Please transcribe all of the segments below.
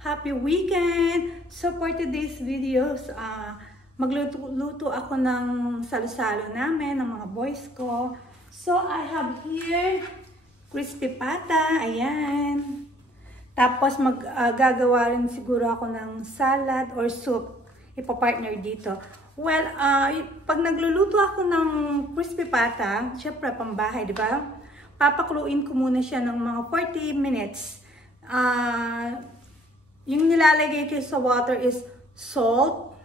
Happy weekend! So for today's videos, magluto ako ng salo-salo namin, ng mga boys ko. So I have here crispy pata, ayan. Tapos gagawa rin siguro ako ng salad or soup, ipapartner dito. Well, pag nagluluto ako ng crispy pata, syempre pambahay, di ba? Papakuluin ko muna siya ng mga 40 minutes. Yung nilalagay ko sa water is salt,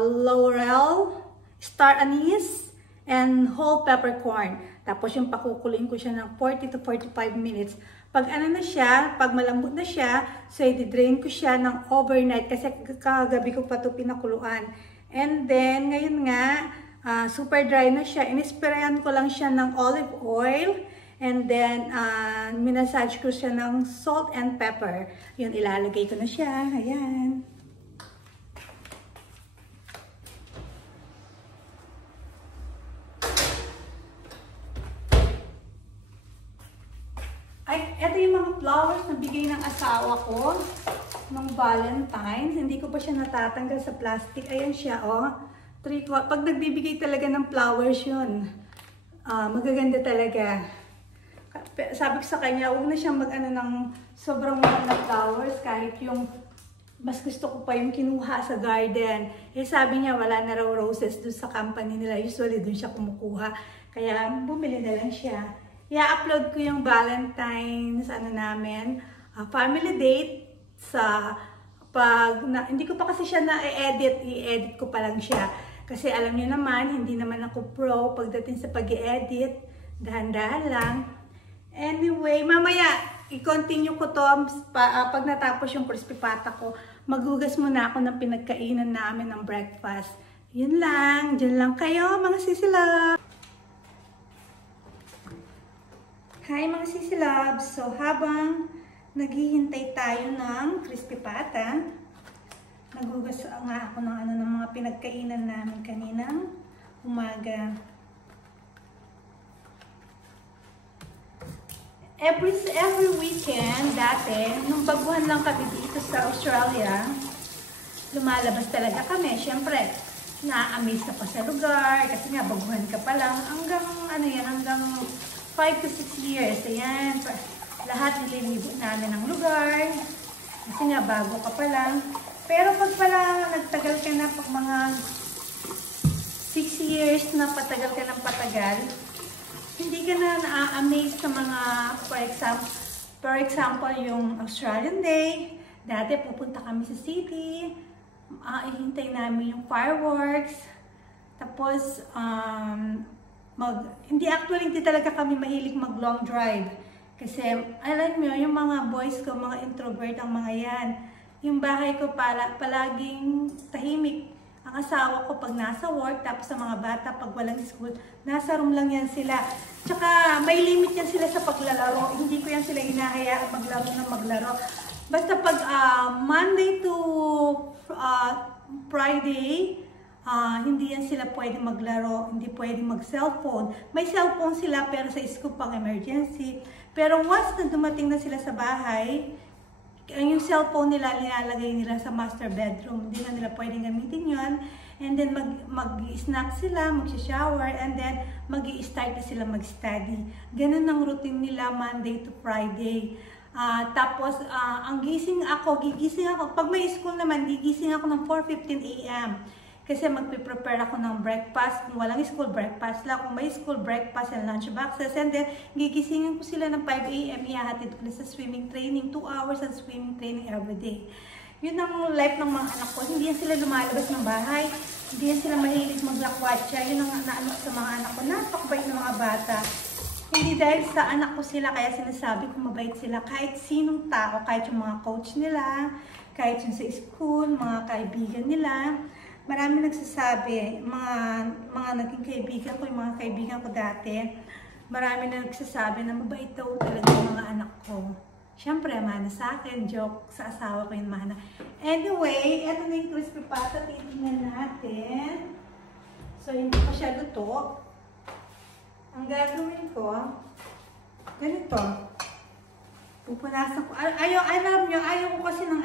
laurel, star anise, and whole peppercorn. Tapos yung pakukuluin ko siya ng 40 to 45 minutes. Pag ano na siya, pag malambot na siya, so i-drain ko siya ng overnight kasi kagabi ko pa ito pinakuluan. And then, ngayon nga, super dry na siya. Inisprayan ko lang siya ng olive oil. And then, minasage ko siya ng salt and pepper. Yun, ilalagay ko na siya. Ayan. Ay, ito yung mga flowers na bigay ng asawa ko nung Valentine's. Hindi ko pa siya natatanggal sa plastic. Ayan siya, oh. Pag nagbibigay talaga ng flowers yun, magaganda talaga. Sabi ko sa kanya, huwag na siyang mag-ano ng sobrang mahal na flowers kahit yung mas gusto ko pa yung kinuha sa garden. Eh sabi niya, wala na raw roses doon sa company nila. Usually doon siya kumukuha. Kaya bumili na lang siya. I-upload ko yung Valentine's namin, family date sa hindi ko pa kasi siya na-edit. I-edit ko pa lang siya. Kasi alam niyo naman, hindi naman ako pro pagdating sa pag-i-edit. Dahan-dahan lang. Anyway, mamaya, i-continue ko to pag natapos yung crispy pata ko. Maghugas muna ako ng pinagkainan namin ng breakfast. Yun lang. Diyan lang kayo, mga sisilab. Hi, mga sisilab. So, habang naghihintay tayo ng crispy pata, naghugas nga ako ng mga pinagkainan namin kaninang umaga. Every weekend, dati, nung baguhan lang kami dito sa Australia, lumalabas talaga kami. Siyempre, na-amaze ka pa sa lugar, kasi nga baguhan ka pa lang, hanggang 5 to 6 years. Ayan, lahat nililibot namin ng lugar, kasi nga bago ka pa lang. Pero pag pala nagtagal ka na, pag mga 6 years na patagal ka ng patagal, hindi ka na na-amaze sa mga, for example, yung Australian Day. Dati pupunta kami sa city, ihintay namin yung fireworks. Tapos, hindi talaga kami mahilig mag-long drive. Kasi, alam mo, yung mga boys ko, mga introvert ang mga yan. Yung bahay ko palaging tahimik. Ang asawa ko pag nasa work, tapos sa mga bata pag walang school, nasa room lang yan sila. Tsaka may limit yan sila sa paglalaro. Hindi ko yan sila hinahayaan maglaro. Basta pag Monday to Friday, hindi yan sila pwede maglaro, hindi pwede mag-cellphone. May cellphone sila pero sa school pang emergency. Pero once na dumating na sila sa bahay, yung cellphone nila, nilalagay nila sa master bedroom. Hindi na nila pwedeng gamitin yun. And then, mag-snack sila, mag-shower, and then, mag-i-start na sila mag-study. Ganun ang routine nila, Monday to Friday. Tapos, gigising ako, pag may school naman, gigising ako ng 4:15 AM. Kasi magpe-prepare ako ng breakfast. Kung walang school, breakfast lang. Kung may school, breakfast and lunch boxes. And then, gigisingin ko sila ng 5 AM. Ihahatid ko sa swimming training. 2 hours ng swimming training every day. Yun ang life ng mga anak ko. Hindi yan sila lumalabas ng bahay. Hindi yan sila mahilig maglakwatsa. Yun ang naano sa mga anak ko. Napakabait ng mga bata. Hindi dahil sa anak ko sila, kaya sinasabi ko mabait sila. Kahit sinong tao, kahit yung mga coach nila, kahit yung sa school, mga kaibigan nila. Marami nagsasabi, mga naging kaibigan ko, yung mga kaibigan ko dati, marami na nagsasabi na mabait daw talaga yung mga anak ko. Siyempre, mana sa akin, joke sa asawa ko yung mana. Anyway, eto na yung crispy pata, titignan natin. So, hindi pa siya luto. Ang gagawin ko, ganito. Pupunasan ko. Alam nyo, ayaw ko kasi ng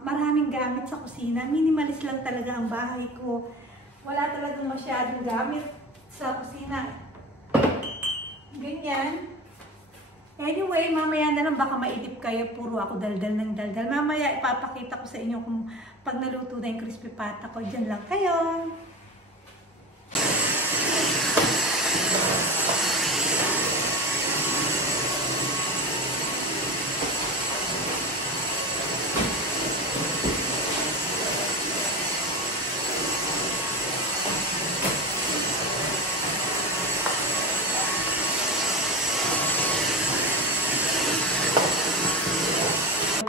maraming gamit sa kusina. Minimalist lang talaga ang bahay ko. Wala talagang masyadong gamit sa kusina. Ganyan. Anyway, mamaya na lang baka maidip kayo. Puro ako daldal ng daldal. Mamaya ipapakita ko sa inyo kung pag naluto na yung crispy pata ko. Diyan lang kayo.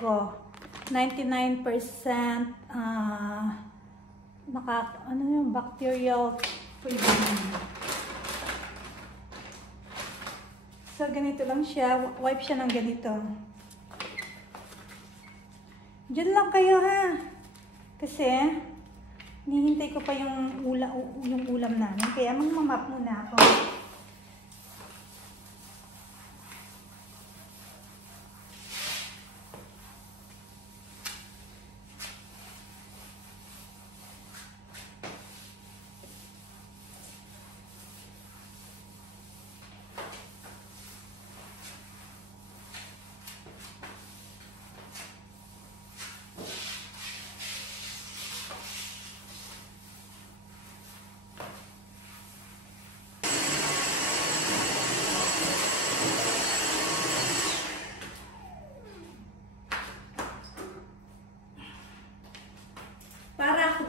Ko 99% bacterial free. So ganito lang siya, wipe siya ng ganito. Diyan lang kayo ha. Kasi hinihintay ko pa yung ulam namin, kaya magmamap muna ako.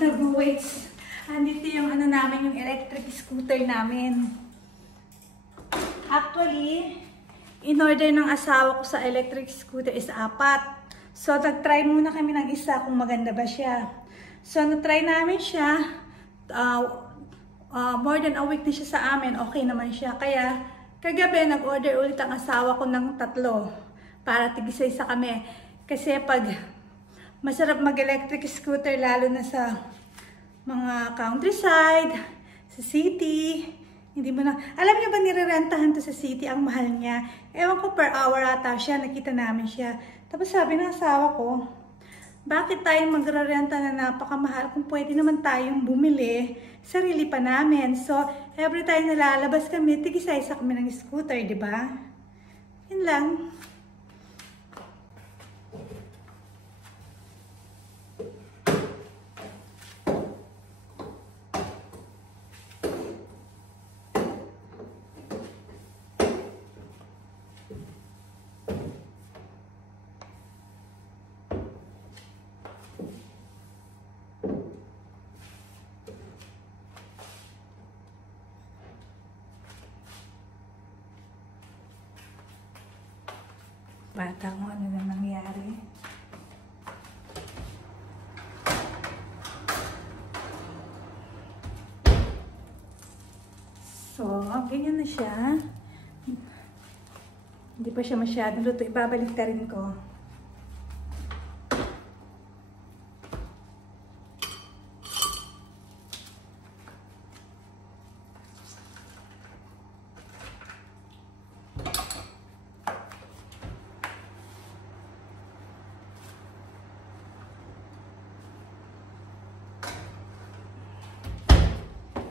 Nag-weights. Andito yung namin, yung electric scooter namin. Actually, in-order ng asawa ko sa electric scooter is 4. So, nag-try muna kami ng isa kung maganda ba siya. So, na-try namin siya. More than a week na siya sa amin. Okay naman siya. Kaya, kagabi, nag-order ulit ang asawa ko ng 3 para tig-isa-isa kami. Kasi pag masarap mag-electric scooter, lalo na sa mga countryside, sa city. Hindi mo na, alam niyo ba nirerentahan to sa city, ang mahal niya. Ewan ko per hour ata siya, nakita namin siya. Tapos sabi ng asawa ko, bakit tayo magrarenta na napakamahal kung pwede naman tayong bumili, sarili pa namin. So, every time nalalabas kami, tig-isa-isa kami ng scooter, di ba? Yun lang. Bata kung ano na nangyari. So, ganyan na siya. Hindi pa siya masyadong luto. Ibabalik ta rin ko.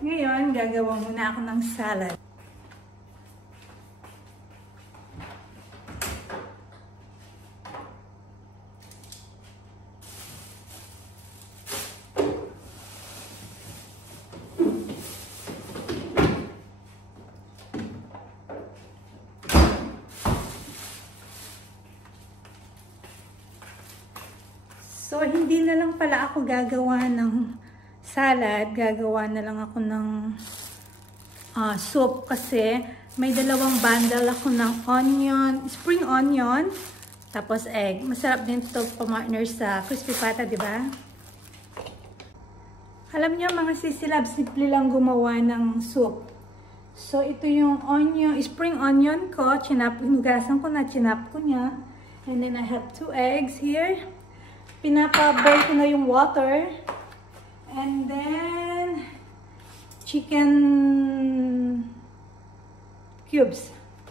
Ngayon, gagawa muna ako ng salad. So, hindi na lang pala ako gagawa ng salad, gagawa na lang ako ng soup kasi may 2 bundle ako ng onion, spring onion, tapos egg. Masarap din ito pa-partner sa crispy pata, di ba? Alam niyo mga sisilab, simple lang gumawa ng soup. So ito yung onion, spring onion ko, hinugasan ko na, chinap ko niya. And then I have 2 eggs here. Pinapa-boil ko na yung water. And then, chicken cubes.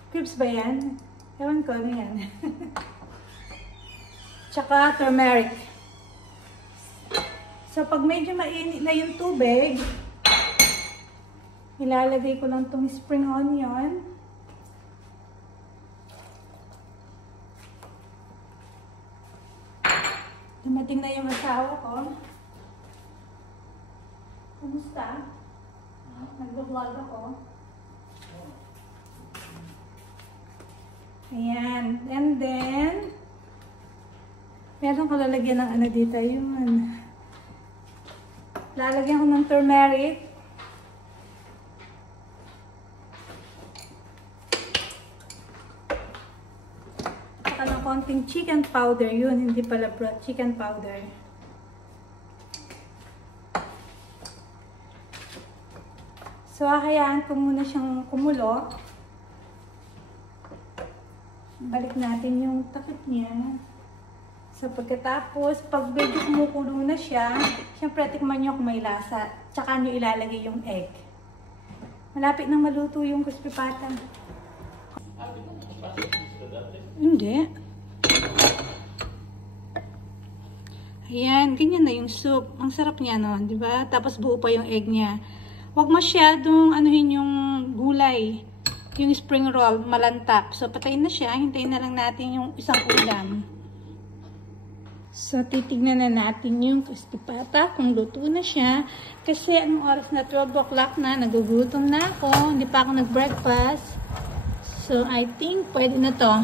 Cubes ba yan? Ewan ko, ano yan? Tsaka turmeric. So, pag medyo mainit na yung tubig, ilalagay ko lang itong spring onion. Dumating na yung asawa ko. Kumusta? Nag-vlog ako. Ayan. And then, meron ko lalagyan ng ano dito. Yun. Lalagyan ko ng turmeric. Saka ng konting chicken powder. Yun, hindi pala broth. Chicken powder. So, hayaan ko muna siyang kumulo. Balik natin yung takip niya. So, pagkatapos, pag medyo kumukulo na siya, siyempre tikman nyo kung may lasa. Tsaka nyo ilalagay yung egg. Malapit na maluto yung crispy pata. Hindi. Ayan, ganyan na yung soup. Ang sarap niya, no? Diba? Tapos buo pa yung egg niya. Huwag masyadong anuhin yung gulay. Yung spring roll, malantap. So, patayin na siya. Hintayin na lang natin yung isang ulam. So, titignan na natin yung crispy pata kung luto na siya. Kasi, anong oras na? 12 o'clock na. Nagugutom na ako. Hindi pa ako nag-breakfast. So, I think pwede na to.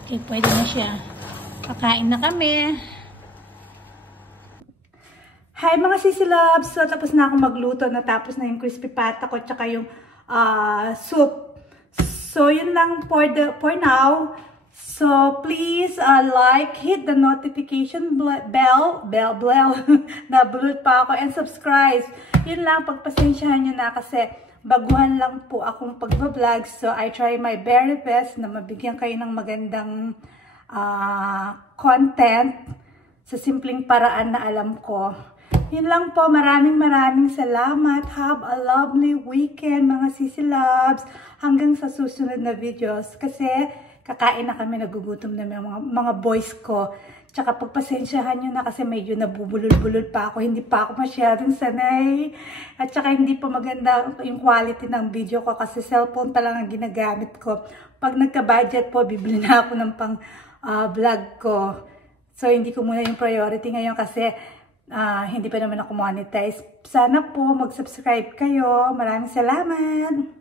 Okay, pwede na siya. Kakain na kami. Hi mga sisi loves! So, tapos na ako magluto. Natapos na yung crispy pata ko. Tsaka yung soup. So, yun lang for now. So, please like, hit the notification bell. Nabulot pa ako. And subscribe. Yun lang, pagpasensyahan nyo na kasi baguhan lang po akong pagbablog. So, I try my very best na mabigyan kayo ng magandang content sa simpleng paraan na alam ko. Yun lang po. Maraming salamat. Have a lovely weekend, mga sisi loves. Hanggang sa susunod na videos. Kasi kakain na kami, nagugutom na mga boys ko. Tsaka pagpasensyahan nyo na kasi medyo nabubulol-bulol pa ako. Hindi pa ako masyadong sanay. At tsaka hindi pa maganda yung quality ng video ko kasi cellphone pa lang ang ginagamit ko. Pag nagka-budget po, bibili na ako ng pang vlog ko. So, hindi ko muna yung priority ngayon kasi hindi pa naman ako monetize. Sana po mag-subscribe kayo. Maraming salamat!